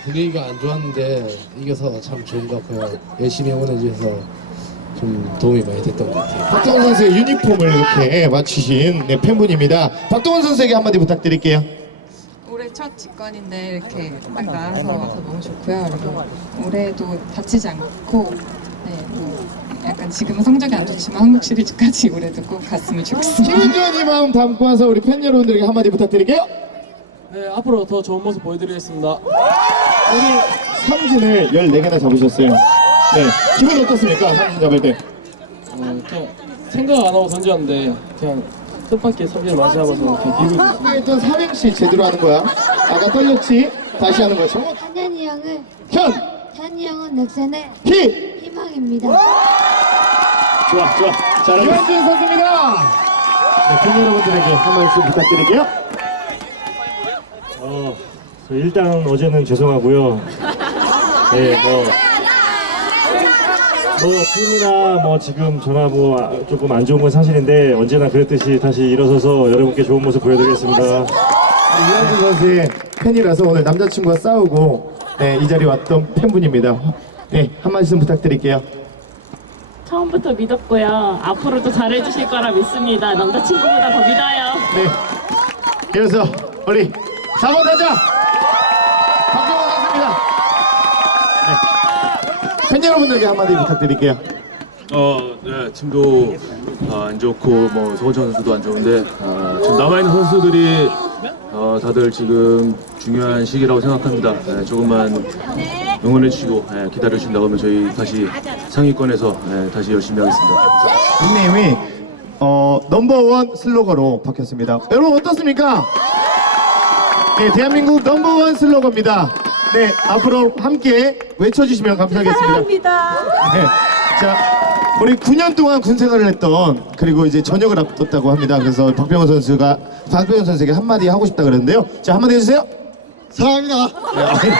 분위기가 안 좋았는데 이겨서 참 좋은 것 같고요. 열심히 응원해 주셔서 좀 도움이 많이 됐던 것 같아요. 박동원 선수의 유니폼을 이렇게 맞추신 네, 팬분입니다. 박동원 선수에게 한마디 부탁드릴게요. 올해 첫 직관인데 이렇게 딱 나와서 와서 너무 좋고요. 그리고 올해도 다치지 않고 네, 뭐 약간 지금은 성적이 안 좋지만 한국 시리즈까지 올해도 꼭 갔으면 좋겠습니다. 김은주원 이 마음 담고 와서 우리 팬 여러분들에게 한마디 부탁드릴게요. 네, 앞으로 더 좋은 모습 보여드리겠습니다. 오늘 삼진을 14개나 잡으셨어요. 네, 기분 어떻습니까? 삼진 잡을 때. 어, 그냥 생각 안 하고 던졌는데 그냥 뜻밖의 삼진을 많이 잡아서 그냥 기분이 좋습니다. 아까 했던 삼행시 제대로 하는 거야. 아까 떨렸지? 다시 하는 거야. 정원, 한현이 형은 현, 현이 형은 넥센의 희. 희망입니다. 좋아, 좋아. 잘하고 유한준 선수입니다. 네, 팬 여러분들에게 한 말씀 부탁드릴게요. 어, 일단 어제는 죄송하고요. 네, 뭐, 뭐 팀이나 뭐 지금 저나 뭐 아, 조금 안 좋은 건 사실인데 언제나 그랬듯이 다시 일어서서 여러분께 좋은 모습 보여드리겠습니다. 네, 유한준 선수의 팬이라서 오늘 남자친구와 싸우고 네, 이 자리에 왔던 팬분입니다. 네, 한 말씀 부탁드릴게요. 처음부터 믿었고요. 앞으로도 잘해주실 거라 믿습니다. 남자친구보다 더 믿어요. 네. 이어서 우리 4번 타자 박정원 선수입니다. 네. 팬 여러분들에게 한마디 부탁드릴게요. 어, 네, 팀도 어, 안 좋고 뭐 서건창 선수도 안 좋은데 어, 지금 남아 있는 선수들이 어, 다들 지금 중요한 시기라고 생각합니다. 네, 조금만 응원해 주시고 네, 기다려 주신다고 하면 저희 다시 상위권에서 네, 다시 열심히 하겠습니다. 닉네임이 어, 넘버원 슬로거로 바뀌었습니다. 여러분 어떻습니까? 네, 대한민국 넘버원 슬로거입니다. 네, 앞으로 함께 외쳐주시면 감사하겠습니다. 네, 자, 우리 9년 동안 군 생활을 했던 그리고 이제 전역을 앞뒀다고 합니다. 그래서 박병호 선수가 박병호 선수에게 한마디 하고 싶다 그랬는데요. 자, 한마디 해주세요. 사랑합니다. 네, 아니,